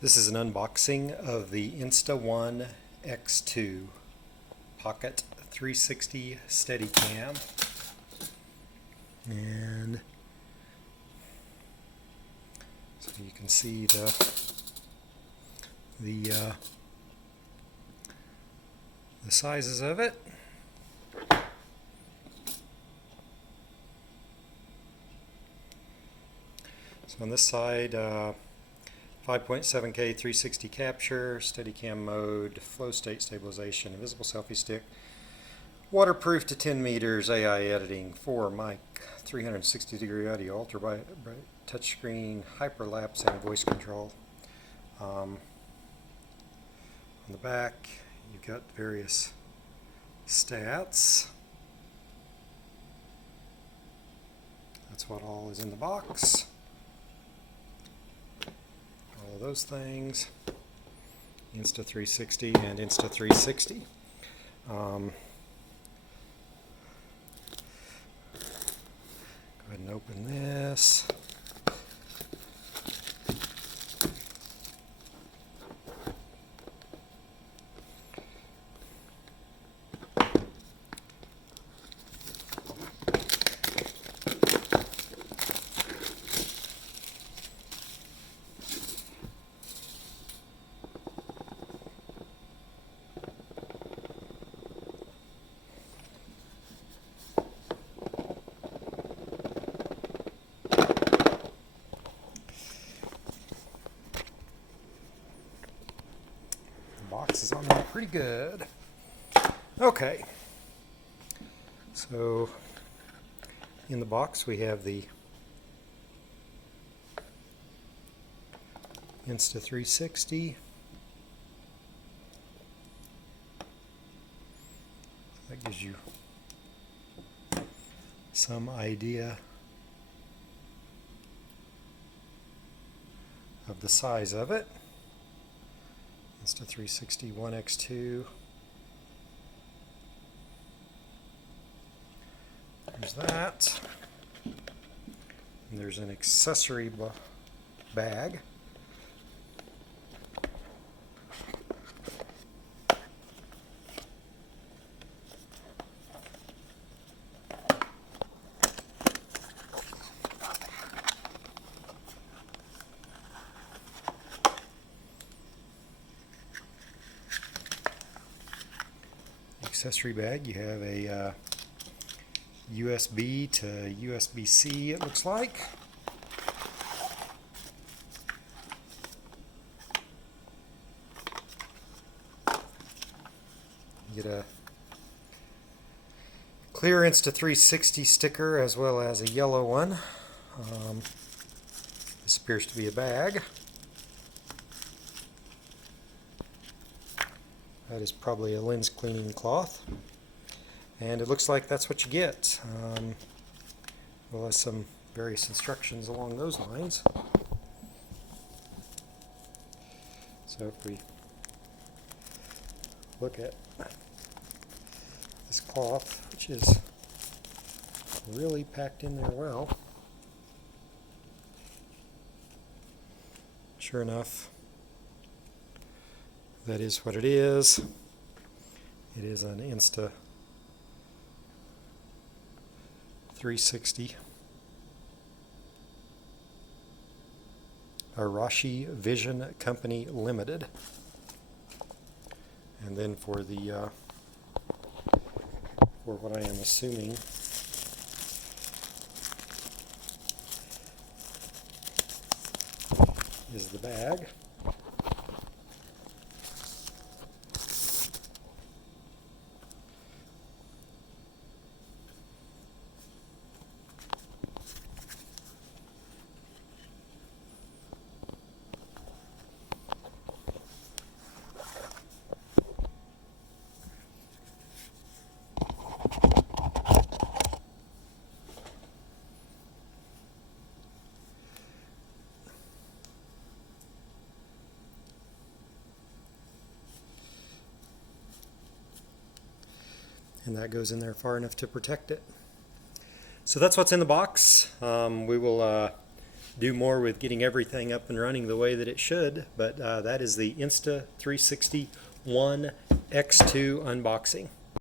This is an unboxing of the Insta360 ONE X2 Pocket 360 Steadicam, and so you can see the sizes of it. So on this side, 5.7K 360 capture, Steadicam mode, flow state stabilization, invisible selfie stick, waterproof to 10 meters, AI editing, 4 mic, 360-degree audio, ultra bright touchscreen, hyperlapse, and voice control. On the back, you've got various stats. That's what all is in the box. All of those things, Insta360 and Insta360. Go ahead and open this. Box is on there pretty good. Okay, so in the box we have the Insta360. That gives you some idea of the size of it. Insta360 ONE X2. There's that. And there's an accessory bag. Accessory bag, you have a USB to USB-C, it looks like. You get a clear Insta360 sticker as well as a yellow one. This appears to be a bag. That is probably a lens cleaning cloth, and it looks like that's what you get. Well, there's some various instructions along those lines. So if we look at this cloth, which is really packed in there well, sure enough, that is what it is. It is an Insta360 Arashi Vision Company Limited. And then for the for what I am assuming is the bag. And that goes in there far enough to protect it. So that's what's in the box. We will do more with getting everything up and running the way that it should. But that is the Insta360 ONE X2 unboxing.